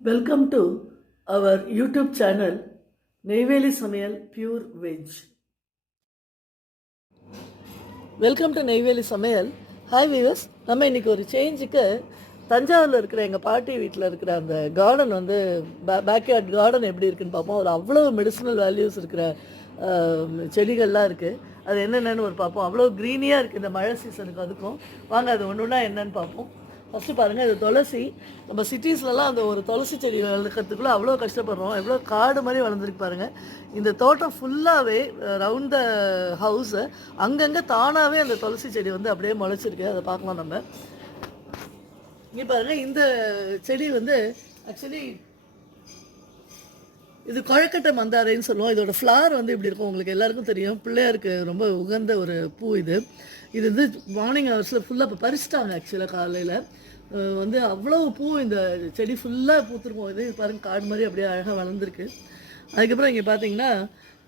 Welcome to our YouTube channel, Neyveli Samayal Pure Veg. Welcome to Neyveli சமையல். Hi viewers, நம்ம இன்றைக்கி ஒரு சேஞ்சுக்கு தஞ்சாவூரில் இருக்கிற எங்கள் பாட்டி வீட்டில் இருக்கிற அந்த கார்டன் வந்து பேக்யார்ட் கார்டன் எப்படி இருக்குன்னு பார்ப்போம். ஒரு அவ்வளோ மெடிசினல் வேல்யூஸ் இருக்கிற செடிகள்லாம் இருக்குது. அது என்னென்னு ஒரு பார்ப்போம். அவ்வளோ க்ரீனியாக இருக்குது இந்த மழை சீசனுக்கு. அதுக்கும் வாங்க அது ஒன்று ஒன்றா என்னென்னு பார்ப்போம். ஃபஸ்ட்டு பாருங்கள், இது துளசி. நம்ம சிட்டிஸ்லலாம் அந்த ஒரு துளசி செடி வளர்க்குறதுக்குள்ளே அவ்வளோ கஷ்டப்படுறோம். எவ்வளோ காடு மாதிரி வளர்ந்துருக்கு பாருங்கள். இந்த தோட்டம் ஃபுல்லாகவே ரவுண்ட் த ஹவுஸை அங்கங்கே தானாகவே அந்த துளசி செடி வந்து அப்படியே முளைச்சிருக்கு. அதை பார்க்கலாம் நம்ம. இங்கே பாருங்கள், இந்த செடி வந்து ஆக்சுவலி இது குழக்கட்டை மந்தாரைன்னு சொல்லுவோம். இதோட ஃப்ளார் வந்து இப்படி இருக்கும். உங்களுக்கு எல்லாருக்கும் தெரியும். பிள்ளையாருக்கு ரொம்ப உகந்த ஒரு பூ இது. இது வந்து மார்னிங் ஹவர்ஸில் ஃபுல்லாக இப்போ பறிச்சிட்டாங்க. ஆக்சுவலாக காலையில் வந்து அவ்வளோ பூ இந்த செடி ஃபுல்லாக பூத்துருக்கும். இது பாருங்கள், காடு மாதிரி அப்படியே அழகாக வளர்ந்துருக்கு. அதுக்கப்புறம் இங்கே பார்த்தீங்கன்னா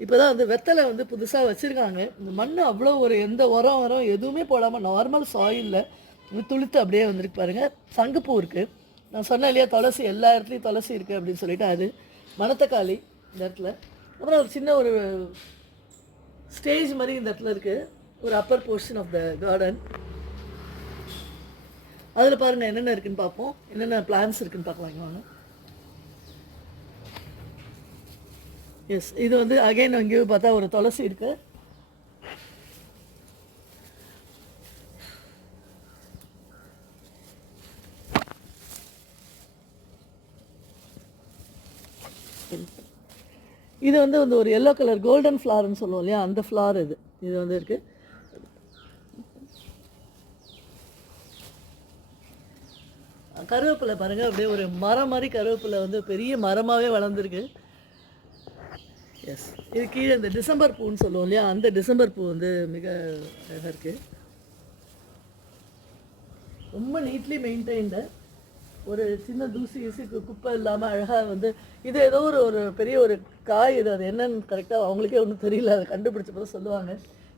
இப்போ தான் வந்து வெத்தலை வந்து புதுசாக வச்சுருக்காங்க. இந்த மண் அவ்வளோ ஒரு எந்த உரம் எதுவுமே போடாமல் நார்மல் சாயிலில் துளுத்து அப்படியே வந்துருக்கு பாருங்கள். சங்குப்பூ இருக்குது. நான் சொன்னேன் இல்லையா, துளசி எல்லா இடத்துலையும் துளசி இருக்குது அப்படின்னு சொல்லிட்டு, அது மணத்தக்காளி இந்த இடத்துல. அப்புறம் ஒரு சின்ன ஒரு ஸ்டேஜ் மாதிரி இந்த இடத்துல இருக்குது, ஒரு upper portion of the garden. அதில் பாருங்கள் என்னென்ன இருக்குதுன்னு பார்ப்போம். என்னென்ன பிளான்ஸ் இருக்குதுன்னு பார்க்கலாம் வாங்க. எஸ், இது வந்து அகைன் அங்கேயும் பார்த்தா ஒரு துளசி இருக்குது. இது வந்து ஒரு எல்லோ கலர் கோல்டன் ஃப்ளார்னு சொல்லுவோம் இல்லையா, அந்த ஃப்ளார் இது வந்து இருக்குது. கருவேப்பிலை பாருங்கள், அப்படியே ஒரு மரம் மாதிரி கருவேப்பிலை வந்து பெரிய மரமாகவே வளர்ந்துருக்கு. எஸ், இது கீழே இந்த டிசம்பர் பூன்னு சொல்லுவோம் இல்லையா, அந்த டிசம்பர் பூ வந்து மிக அழகாக இருக்குது. ரொம்ப நீட்லி மெயின்டைன்டு. ஒரு சின்ன தூசி குப்பை இல்லாமல் அழகாக வந்து இது ஏதோ ஒரு பெரிய ஒரு காய். அது என்னன்னு கரெக்டாக அவங்களுக்கே ஒன்றும் தெரியல. அதை கண்டுபிடிச்சப்போ சொல்லுவாங்க.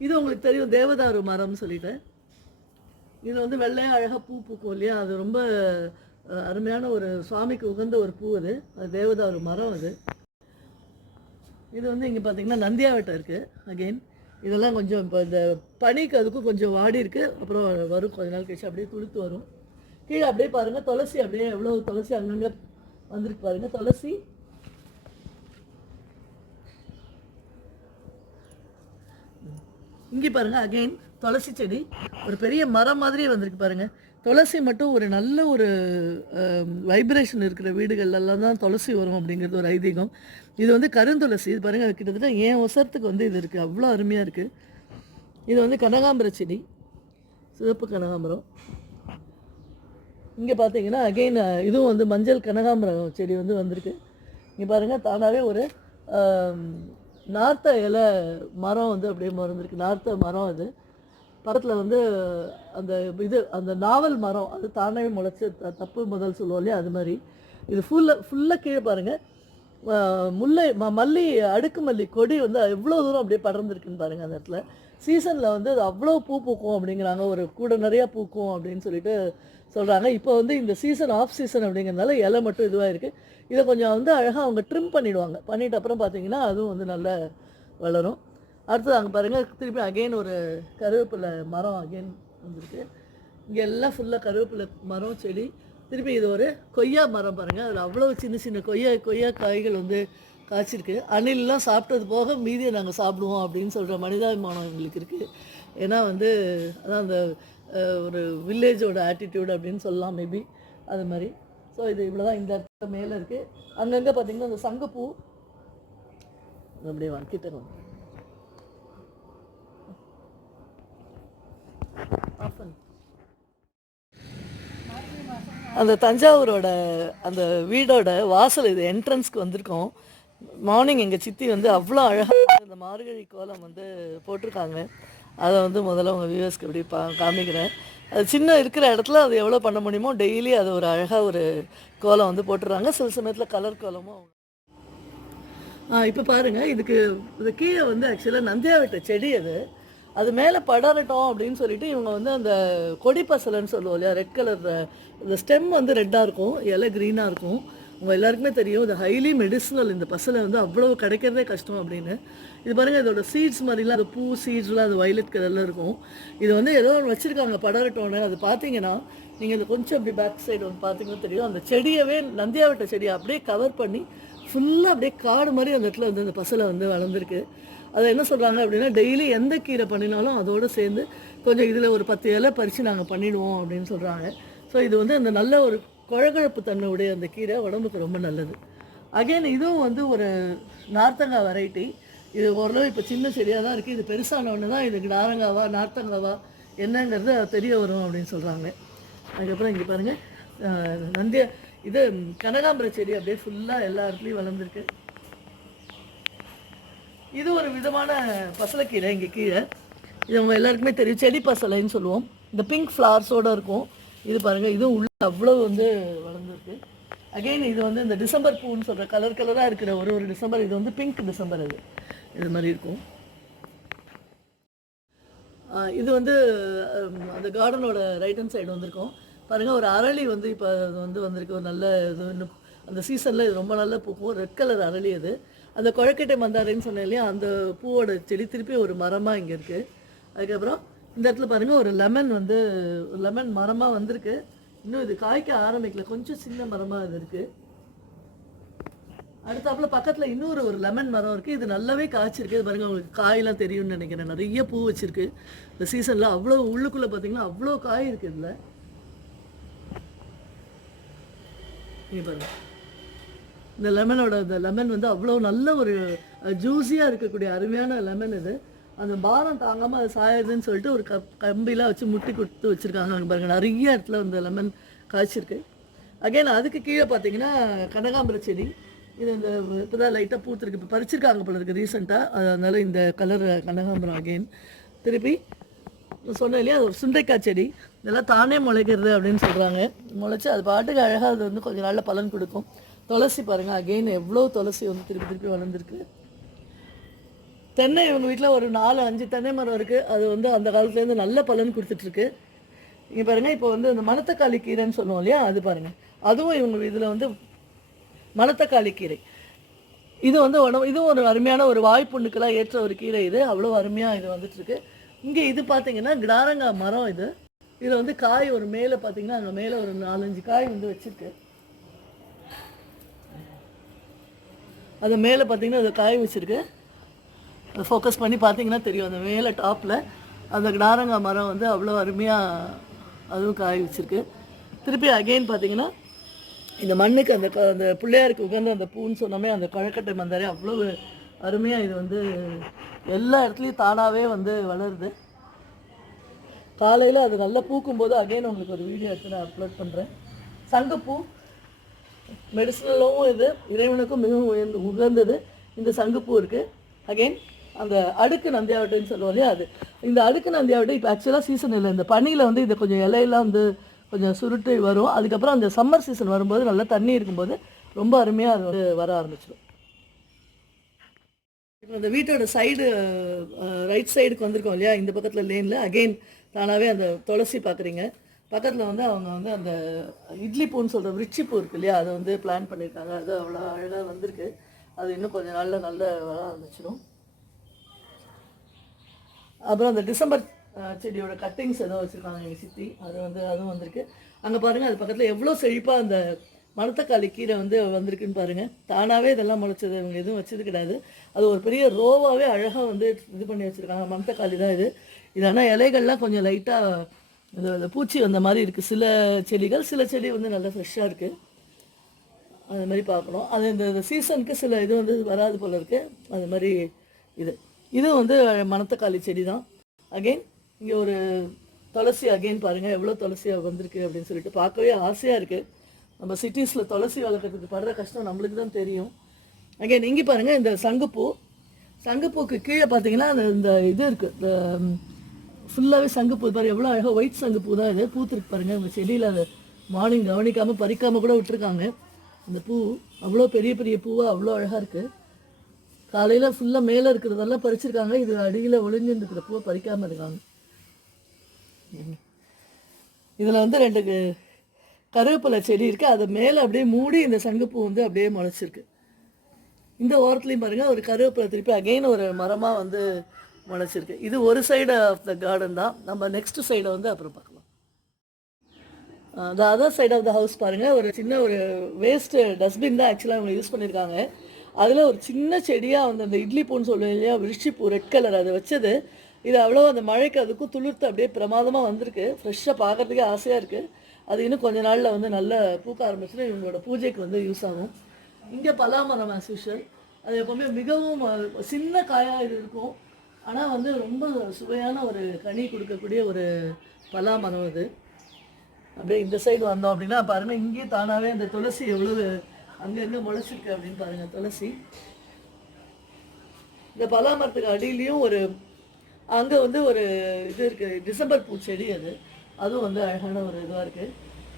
இது உங்களுக்கு தெரியும், தேவதாரு மரம்னு சொல்லிட்டு. இது வந்து வெள்ளையாக அழகாக பூ பூக்கும் இல்லையா, அது ரொம்ப அருமையான ஒரு சுவாமிக்கு உகந்த ஒரு பூ. அது தேவதாரு மரம். இது வந்து இங்கே பார்த்தீங்கன்னா நந்தியாவட்டம் இருக்குது. அகெயின் இதெல்லாம் கொஞ்சம் இப்போ இந்த பனிக்கு அதுக்கும் கொஞ்சம் வாடி இருக்குது. அப்புறம் வரும் கொஞ்ச நாள் கழிச்சு அப்படியே துளுத்து வரும். கீழே அப்படியே பாருங்கள், துளசி அப்படியே எவ்வளோ துளசி அங்கங்கே வந்துருக்கு பாருங்கள். துளசி இங்கே பாருங்கள், அகெயின் துளசி செடி ஒரு பெரிய மரம் மாதிரியே வந்திருக்கு பாருங்கள். துளசி மட்டும் ஒரு நல்ல ஒரு வைப்ரேஷன் இருக்கிற வீடுகள்லாம் தான் துளசி வரும் அப்படிங்கிறது ஒரு ஐதீகம். இது வந்து கருந்துளசி. இது பாருங்கள், கிட்டத்தட்ட ஏன் ஒசரத்துக்கு வந்து இது இருக்குது. அவ்வளோ அருமையாக இருக்குது. இது வந்து கனகாம்பர செடி, சிவப்பு கனகாம்பரம். இங்கே பார்த்தீங்கன்னா அகெயின் இதுவும் வந்து மஞ்சள் கனகாம்பரம் செடி வந்து வந்திருக்கு. இங்கே பாருங்கள், தானாகவே ஒரு நார்த்த இலை மரம் வந்து அப்படியே மறந்துருக்கு. நார்த்த மரம். அது பக்கத்தில் வந்து அந்த நாவல் மரம், அது தானாகவே முளைச்சி தப்பு முதல் சொல்லுவோம் இல்லையா, அது மாதிரி. இது ஃபுல்லாக கீழே பாருங்கள், முல்லை மல்லி, அடுக்கு மல்லி கொடி வந்து எவ்வளோ தூரம் அப்படியே படர்ந்துருக்குன்னு பாருங்கள். அந்த இடத்துல சீசனில் வந்து அது அவ்வளோ பூ பூக்கும் அப்படிங்கிறாங்க. ஒரு கூட நிறையா பூக்கும் அப்படின்னு சொல்லிட்டு சொல்கிறாங்க. இப்போ வந்து இந்த சீசன் ஆஃப் சீசன் அப்படிங்கிறதுனால இலை மட்டும் இதுவாக இருக்குது. இதை கொஞ்சம் வந்து அழகாக அவங்க ட்ரிம் பண்ணிவிடுவாங்க. பண்ணிவிட்டு அப்புறம் பார்த்திங்கன்னா அதுவும் வந்து நல்லா வளரும். அடுத்தது அங்கே பாருங்கள், திருப்பி அகெயின் ஒரு கருவேப்பிலை மரம் அகெயின் வந்துருக்கு. இங்கே எல்லாம் ஃபுல்லாக கருவேப்பிலை மரம் செடி. திருப்பி இது ஒரு கொய்யா மரம் பாருங்கள். அதில் அவ்வளோ சின்ன சின்ன கொய்யா காய்கள் வந்து காய்ச்சிருக்கு. அணிலெலாம் சாப்பிட்டது போக மீதியை நாங்கள் சாப்பிடுவோம் அப்படின்னு சொல்கிற மனிதாபிமானம் எங்களுக்கு இருக்குது. ஏன்னா வந்து அதான் அந்த ஒரு வில்லேஜோட ஆட்டிடியூட் அப்படின்னு சொல்லலாம் மேபி, அது மாதிரி. ஸோ இது இவ்வளோ தான் இந்த இடத்துல மேலே இருக்குது. அங்கங்கே பார்த்திங்கன்னா அந்த சங்குப்பூ அப்படியே கிட்ட வந்து அந்த தஞ்சாவூரோட அந்த வீடோட வாசல் இது என்ட்ரன்ஸ்க்கு வந்திருக்கோம். மார்னிங் எங்கள் சித்தி வந்து அவ்வளோ அழகாக இந்த மார்கழி கோலம் வந்து போட்டிருக்காங்க. அதை வந்து முதல்ல உங்கள் வியூவர்ஸ்க்கு எப்படி காமிக்கிறேன். அது சின்ன இருக்கிற இடத்துல அது எவ்வளோ பண்ண முடியுமோ டெய்லி அது ஒரு அழகாக ஒரு கோலம் வந்து போட்டுடுறாங்க. சில சமயத்தில் கலர் கோலமும். இப்போ பாருங்கள், இது கீழே வந்து ஆக்சுவலாக நந்தியாவட்ட செடி. அது மேலே படரட்டும் அப்படின்னு சொல்லிட்டு இவங்க வந்து அந்த கொடி பசலைன்னு சொல்லுவோம் இல்லையா, ரெட் கலர். இந்த ஸ்டெம் வந்து ரெட்டாக இருக்கும், இலை க்ரீனாக இருக்கும். உங்கள் எல்லாருக்குமே தெரியும் இது ஹைலி மெடிசினல். இந்த பசலை வந்து அவ்வளோ கிடைக்கிறதே கஷ்டம் அப்படின்னு. இது பாருங்கள், இதோட சீட்ஸ் மாதிரிலாம் அது பூ சீட்ஸ்லாம் அது வயலட் கலரில் இருக்கும். இது வந்து ஏதோ ஒன்று வச்சுருக்காங்க படரட்டோன்னு. அது பார்த்தீங்கன்னா நீங்கள் இது கொஞ்சம் அப்படி பேக் சைடு ஒன்று பார்த்தீங்கன்னா தெரியும். அந்த செடியவே நந்தியாவட்ட செடியை அப்படியே கவர் பண்ணி ஃபுல்லாக அப்படியே காடு மாதிரி அந்த இடத்துல வந்து அந்த பசலை வந்து வளர்ந்துருக்கு. அதை என்ன சொல்கிறாங்க அப்படின்னா, டெய்லி எந்த கீரை பண்ணினாலும் அதோடு சேர்ந்து கொஞ்சம் இதில் ஒரு 10 இலை பறித்து நாங்கள் பண்ணிவிடுவோம் அப்படின்னு சொல்கிறாங்க. ஸோ இது வந்து அந்த நல்ல ஒரு குழகுழப்பு தன்மை உடைய அந்த கீரை உடம்புக்கு ரொம்ப நல்லது. அகெயின் இதுவும் வந்து ஒரு நார்த்தங்காய் வெரைட்டி. இது ஓரளவு இப்போ சின்ன செடியாக தான் இருக்குது. இது பெருசானவொன்னே தான் இதுக்கு நாரங்காவா நார்த்தங்காவா என்னங்கிறது தெரிய வரும் அப்படின்னு சொல்கிறாங்க. அதுக்கப்புறம் இங்கே பாருங்கள், நந்திய இது கனகாம்பர செடி அப்படியே ஃபுல்லாக எல்லா இடத்துலையும் வளர்ந்துருக்கு. இது ஒரு விதமான பசலைக்கீரை. இங்கே கீழே இது அவங்க எல்லாருக்குமே தெரியும், செடி பசலைன்னு சொல்லுவோம். இந்த பிங்க் ஃப்ளவர்ஸோடு இருக்கும். இது பாருங்கள், இதுவும் உள்ள அவ்வளோ வந்து வளர்ந்துருக்கு. அகெயின் இது வந்து இந்த டிசம்பர் பூன்னு சொல்கிற கலர் கலராக இருக்கிற ஒரு டிசம்பர். இது வந்து பிங்க் டிசம்பர். இது மாதிரி இருக்கும். இது வந்து அந்த கார்டனோட ரைட் ஹேண்ட் சைடு வந்திருக்கும் பாருங்கள். ஒரு அரளி வந்து இப்போ வந்து வந்திருக்கு. ஒரு நல்ல இது இன்னும் அந்த சீசனில் இது ரொம்ப நல்ல பூக்கும். ரெட் கலர் அரளி. அது அந்த குழக்கட்டை மந்தாரைன்னு சொன்னேன் இல்லையா, அந்த பூவோட செடி திருப்பி ஒரு மரமாக இங்கே இருக்குது. அதுக்கப்புறம் இந்த இடத்துல பாருங்கள், ஒரு லெமன் வந்து லெமன் மரமாக வந்திருக்கு. இன்னும் இது காய்க்க ஆரம்பிக்கல, கொஞ்சம் சின்ன மரமாக இது இருக்குது. அடுத்தாப்புல பக்கத்தில் இன்னொரு ஒரு லெமன் மரம் இருக்குது. இது நல்லாவே காய்ச்சிருக்கு. இது பாருங்கள், உங்களுக்கு காயெல்லாம் தெரியும்னு நினைக்கிறேன். நிறைய பூ வச்சுருக்கு இந்த சீசனில். அவ்வளோ உள்ளுக்குள்ளே பார்த்தீங்கன்னா அவ்வளோ காய் இருக்குது இதில். இங்கே பாருங்கள், இந்த லெமனோட இந்த லெமன் வந்து அவ்வளோ நல்ல ஒரு ஜூஸியாக இருக்கக்கூடிய அருமையான லெமன் இது. அந்த பாரம் தாங்காமல் அது சாயுதுன்னு சொல்லிட்டு ஒரு கம்பிலாம் வச்சு முட்டி கொடுத்து வச்சுருக்காங்க. அங்கே பாருங்கள், நிறைய இடத்துல இந்த லெமன் காய்ச்சிருக்கு. அகைன் அதுக்கு கீழே பார்த்தீங்கன்னா கனகாம்பர செடி. இது இந்த இப்போ தான் லைட்டாக பூத்துருக்கு. இப்போ பறிச்சிருக்காங்க போல இருக்குது ரீசெண்டாக. அதனால இந்த கலர் கனகாம்பரம். அகெயின் திருப்பி சொன்னேன் இல்லையா, அது ஒரு சுண்டைக்காய் செடி. இதெல்லாம் தானே முளைக்கிறது அப்படின்னு சொல்கிறாங்க. முளைச்சி அது பாட்டுக்கு அழகாக அது வந்து கொஞ்சம் நாளில் பலன் கொடுக்கும். துளசி பாருங்கள், அகெயின் எவ்வளோ துளசி வந்து திருப்பி திருப்பி வளர்ந்துருக்கு. தென்னை இவங்க வீட்டில் ஒரு 4-5 தென்னை மரம் இருக்குது. அது வந்து அந்த காலத்துலேருந்து நல்ல பலன் கொடுத்துட்ருக்கு. இங்கே பாருங்கள், இப்போ வந்து இந்த மணத்தக்காளி கீரைன்னு சொல்லுவோம் இல்லையா, அது பாருங்கள், அதுவும் இவங்க இதில் வந்து மணத்தக்காளி கீரை. இது வந்து இதுவும் ஒரு அருமையான ஒரு வாய்ப்புண்ணுக்கெல்லாம் ஏற்ற ஒரு கீரை. இது அவ்வளோ அருமையாக இது வந்துட்டுருக்கு. இங்கே இது பார்த்தீங்கன்னா கிடாரங்காய் மரம். இதில் வந்து காய் ஒரு மேலே பார்த்தீங்கன்னா அங்கே மேலே ஒரு 4-5 காய் வந்து வச்சுருக்கு. அது மேலே பார்த்தீங்கன்னா அது காய் வச்சுருக்கு. அதை ஃபோக்கஸ் பண்ணி பார்த்தீங்கன்னா தெரியும். அந்த மேலே டாப்பில் அந்த கிடாரங்காய் மரம் வந்து அவ்வளோ அருமையாக அதுவும் காய் வச்சுருக்கு. திருப்பி அகெயின் பார்த்தீங்கன்னா இந்த மண்ணுக்கு அந்த பிள்ளையாருக்கு உகந்த அந்த பூன்னு சொன்னோமே, அந்த குழக்கட்டை மந்தாரே அவ்வளோ அருமையாக இது வந்து எல்லா இடத்துலையும் தானாகவே வந்து வளருது. காலையில் அது நல்லா பூக்கும்போது அகெயின் உங்களுக்கு ஒரு வீடியோ எடுத்து நான் அப்லோட் பண்ணுறேன். சங்குப்பூ மெடிசனலும் இது இறைவனுக்கும் மிகவும் உகந்தது. இந்த சங்குப்பூ இருக்குது. அகெயின் அந்த அடுக்கு நந்தியாவட்டைன்னு சொல்லுவோம் இல்லையா, அது இந்த அடுக்கு நந்தியாவட்டை இப்போ ஆக்சுவலாக சீசன் இல்லை. இந்த பனியில் வந்து இது கொஞ்சம் இலையெல்லாம் வந்து கொஞ்சம் சுருட்டு வரும். அதுக்கப்புறம் அந்த சம்மர் சீசன் வரும்போது நல்லா தண்ணி இருக்கும்போது ரொம்ப அருமையாக அது வந்து வர ஆரம்பிச்சிடும். இப்போ இந்த வீட்டோட சைடு ரைட் சைடுக்கு வந்திருக்கோம் இல்லையா, இந்த பக்கத்தில் லேனில் அகெயின் தானாகவே அந்த துளசி பார்க்குறீங்க. பக்கத்தில் வந்து அவங்க வந்து அந்த இட்லி பூன்னு சொல்கிற விருட்சி பூ இருக்குது இல்லையா, அதை வந்து பிளான் பண்ணியிருக்காங்க. அது அவ்வளோ அழகாக வந்திருக்கு. அது இன்னும் கொஞ்சம் நாளில் நல்ல வர ஆரம்பிச்சிடும். அப்புறம் அந்த டிசம்பர் செடியோட கட்டிங்ஸ் ஏதோ வச்சுருக்காங்க எங்கள் சித்தி. அது வந்து அதுவும் வந்திருக்கு. அங்கே பாருங்கள், அது பக்கத்தில் எவ்வளோ செழிப்பாக அந்த மணத்தக்காளி கீரை வந்து வந்திருக்குன்னு பாருங்கள். தானாகவே இதெல்லாம் முளைச்சது, இவங்க எதுவும் வச்சது கிடையாது. அது ஒரு பெரிய ரோவாகவே அழகாக வந்து இது பண்ணி வச்சுருக்காங்க. மணத்தக்காளி தான் இது. ஆனால் இலைகள்லாம் கொஞ்சம் லைட்டாக இந்த பூச்சி வந்த மாதிரி இருக்குது சில செடிகள். சில செடி வந்து நல்லா ஃப்ரெஷ்ஷாக இருக்குது. அது மாதிரி பார்க்கணும். அது இந்த சீசனுக்கு சில இது வந்து வராது போல் இருக்குது. அது மாதிரி இது வந்து மணத்தக்காளி செடி தான். அகெயின் இங்கே ஒரு துளசி. அகெயின் பாருங்கள் எவ்வளோ துளசியாக வந்திருக்கு அப்படின்னு சொல்லிட்டு பார்க்கவே ஆசையாக இருக்குது. நம்ம சிட்டிஸில் துளசி வளர்க்குறதுக்கு படுற கஷ்டம் நம்மளுக்கு தான் தெரியும். அகெயின் இங்கே பாருங்கள் இந்த சங்குப்பூக்கு கீழே பார்த்தீங்கன்னா இந்த இது இருக்குது. இந்த ஃபுல்லாகவே சங்குப்பூ பாருங்கள் எவ்வளோ அழகாக ஒயிட் சங்குப்பூ தான் இது பூத்துருக்கு பாருங்கள். இந்த செடியில் அதை மார்னிங் கவனிக்காமல் பறிக்காமல் கூட விட்டுருக்காங்க. அந்த பூ அவ்வளோ பெரிய பெரிய பூவாக அவ்வளோ அழகாக இருக்குது. காலையில் ஃபுல்லாக மேலே இருக்கிறதெல்லாம் பறிச்சிருக்காங்க. இது அடியில் ஒளிஞ்சுன்னு இருக்கிற பூவை பறிக்காமல் இருக்காங்க. இதில் வந்து 2 கருவேப்பிலை செடி இருக்குது, அது மேலே அப்படியே மூடி இந்த சங்குப்பூ வந்து அப்படியே முளைச்சிருக்கு. இந்த ஓரத்துலையும் பாருங்கள் ஒரு கருவேப்பிலை திருப்பி அகெயின் ஒரு மரமாக வந்து முளைச்சிருக்கு. இது ஒரு சைடு ஆஃப் த கார்டன் தான். நம்ம நெக்ஸ்ட் சைடை வந்து அப்புறம் பார்க்கலாம். The other side of the house பாருங்கள், ஒரு சின்ன ஒரு வேஸ்ட்டு டஸ்ட்பின் தான் ஆக்சுவலாக அவங்க யூஸ் பண்ணியிருக்காங்க. அதில் ஒரு சின்ன செடியாக வந்து அந்த இட்லி பூன்னு சொல்லுவேன் இல்லையா, விருட்சிப்பூ ரெட் கலர், அதை வச்சது. இது அவ்வளோ அந்த மழைக்கு அதுக்கும் துளிர்த்து அப்படியே பிரமாதமாக வந்திருக்கு. ஃப்ரெஷ்ஷாக பார்க்குறதுக்கே ஆசையாக இருக்குது. அது இன்னும் கொஞ்ச நாளில் வந்து நல்ல பூக்க ஆரம்பிச்சுன்னா இவங்களோட பூஜைக்கு வந்து யூஸ் ஆகும். இங்கே பலாமரம் ஆஸ் யூஷுவல், அது எப்போவுமே மிகவும் சின்ன காயாக இது இருக்கும். ஆனால் வந்து ரொம்ப சுவையான ஒரு கனி கொடுக்கக்கூடிய ஒரு பலாமரம் இது. அப்படியே இந்த சைடு வந்தோம் அப்படின்னா பாருங்கள், இங்கேயே தானாகவே அந்த துளசி எவ்வளவு அங்கங்கே முளைச்சிருக்கு அப்படின்னு பாருங்கள். துளசி இந்த பலாமரத்துக்கு அடியிலையும் ஒரு அங்கே வந்து ஒரு இது இருக்குது, டிசம்பர் பூச்செடி, அதுவும் வந்து அழகான ஒரு இதுவாக இருக்குது.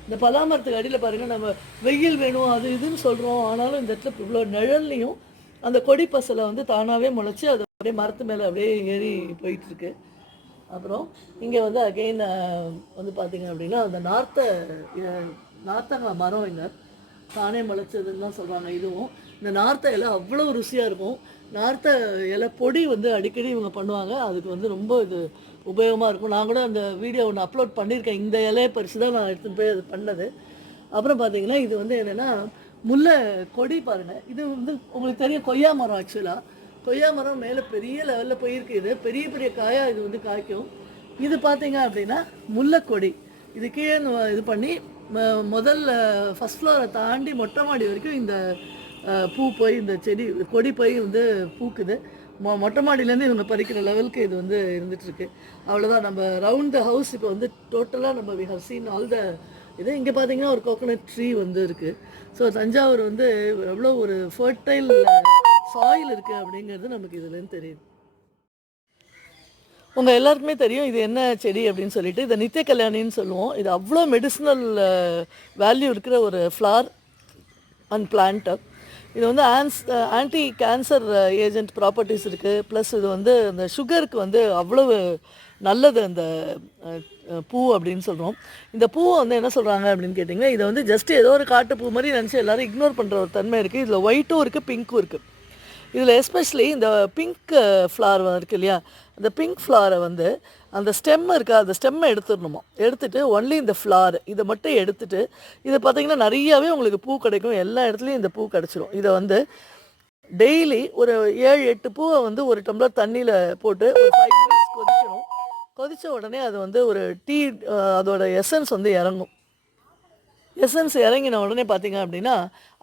இந்த பலாமரத்துக்கு அடியில் பாருங்கள், நம்ம வெயில் வேணும் அது இதுன்னு சொல்கிறோம், ஆனாலும் இந்த இடத்துல இவ்வளோ நிழல்லையும் அந்த கொடி பசலை வந்து தானாகவே முளைச்சி அது அப்படியே மரத்து மேலே அப்படியே ஏறி போயிட்டுருக்கு. அப்புறம் இங்கே வந்து அகெயின் வந்து பார்த்திங்க அப்படின்னா அந்த நார்த்தங்காய் மரம் இங்கே தானே முளைச்சதுன்னு தான் சொல்கிறாங்க. இதுவும் இந்த நார்த்த இலை அவ்வளோ ருசியாக இருக்கும். நார்த்த இலை பொடி வந்து அடிக்கடி இவங்க பண்ணுவாங்க, அதுக்கு வந்து ரொம்ப இது உபயோகமாக இருக்கும். நான் கூட அந்த வீடியோ ஒன்று அப்லோட் பண்ணியிருக்கேன். இந்த இலையை பறித்து தான் நான் எடுத்துகிட்டு போய் அது பண்ணது. அப்புறம் பார்த்திங்கன்னா இது வந்து என்னென்னா முல்லை கொடி பாருங்கள். இது வந்து உங்களுக்கு தெரியும் கொய்யா மரம். ஆக்சுவலாக கொய்யா மரம் மேலே பெரிய லெவலில் போயிருக்கு. இது பெரிய பெரிய காயாக இது வந்து காய்க்கும். இது பார்த்தீங்க அப்படின்னா முல்லைக்கொடி. இது கீழே இது பண்ணி முதல்ல ஃபஸ்ட் ஃப்ளோரை தாண்டி மொட்டை மாடி வரைக்கும் இந்த பூ போய் இந்த செடி கொடி போய் வந்து பூக்குது. மொட்டை மாடியிலேருந்து இவங்க பறிக்கிற லெவலுக்கு இது வந்து இருந்துகிட்ருக்கு. அவ்வளோதான். நம்ம ரவுண்ட் த ஹவுஸ் இப்போ வந்து டோட்டலாக நம்ம we have seen all the இது. இங்கே பார்த்தீங்கன்னா ஒரு கோகோனட் ட்ரீ வந்து இருக்குது. ஸோ தஞ்சாவூர் வந்து எவ்வளோ ஒரு ஃபர்டைல் சாயில் இருக்குது அப்படிங்கிறது நமக்கு இதுலேருந்து தெரியுது. உங்கள் எல்லாருக்குமே தெரியும் இது என்ன செடி அப்படின்னு சொல்லிட்டு. இதை நித்திய கல்யாணின்னு சொல்லுவோம். இது அவ்வளோ மெடிசினல் வேல்யூ இருக்கிற ஒரு ஃப்ளார் அண்ட் பிளான்ட்டு. இது வந்து ஆன்டி கேன்சர் ஏஜென்ட் ப்ராப்பர்ட்டிஸ் இருக்குது. ப்ளஸ் இது வந்து அந்த சுகருக்கு வந்து அவ்வளவு நல்லது அந்த பூ அப்படின்னு சொல்கிறோம். இந்த பூவை வந்து என்ன சொல்கிறாங்க அப்படின்னு கேட்டிங்கன்னா, இதை வந்து ஜஸ்ட் ஏதோ ஒரு காட்டு பூ மாதிரி நினச்சி எல்லோரும் இக்னோர் பண்ணுற ஒரு தன்மை இருக்குது. இதில் ஒயிட்டும் இருக்குது, பிங்க்கும் இருக்குது. இதில் எஸ்பெஷலி இந்த பிங்க் ஃப்ளார் இருக்குது இல்லையா, அந்த பிங்க் ஃப்ளாரை வந்து அந்த ஸ்டெம் இருக்கா, அந்த ஸ்டெம்மை எடுத்துடணுமா. எடுத்துகிட்டு ஒன்லி இந்த ஃப்ளார் இதை மட்டும் எடுத்துகிட்டு இதை பார்த்திங்கன்னா நிறையாவே உங்களுக்கு பூ கிடைக்கும். எல்லா இடத்துலையும் இந்த பூ கிடச்சிரும். இதை வந்து டெய்லி ஒரு 7-8 பூவை வந்து ஒரு டம்ளர் தண்ணியில் போட்டு ஒரு 5 மினிட்ஸ் கொதிக்கணும். கொதித்த உடனே அது வந்து ஒரு டீ அதோட எசன்ஸ் வந்து இறங்கும். எசன்ஸ் இறங்கின உடனே பார்த்திங்க அப்படின்னா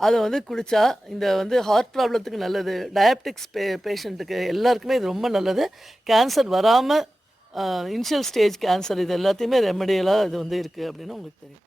அதை வந்து குடித்தா இந்த வந்து ஹார்ட் ப்ராப்ளத்துக்கு நல்லது, டயபெட்டிக்ஸ் பேஷண்ட்டுக்கு எல்லாருக்குமே இது ரொம்ப நல்லது. கேன்சர் வராமல் இனிஷியல் ஸ்டேஜ் கேன்சர் இது எல்லாத்தையுமே ரெமடியலாக இது வந்து இருக்குது அப்படின்னு உங்களுக்கு தெரியும்.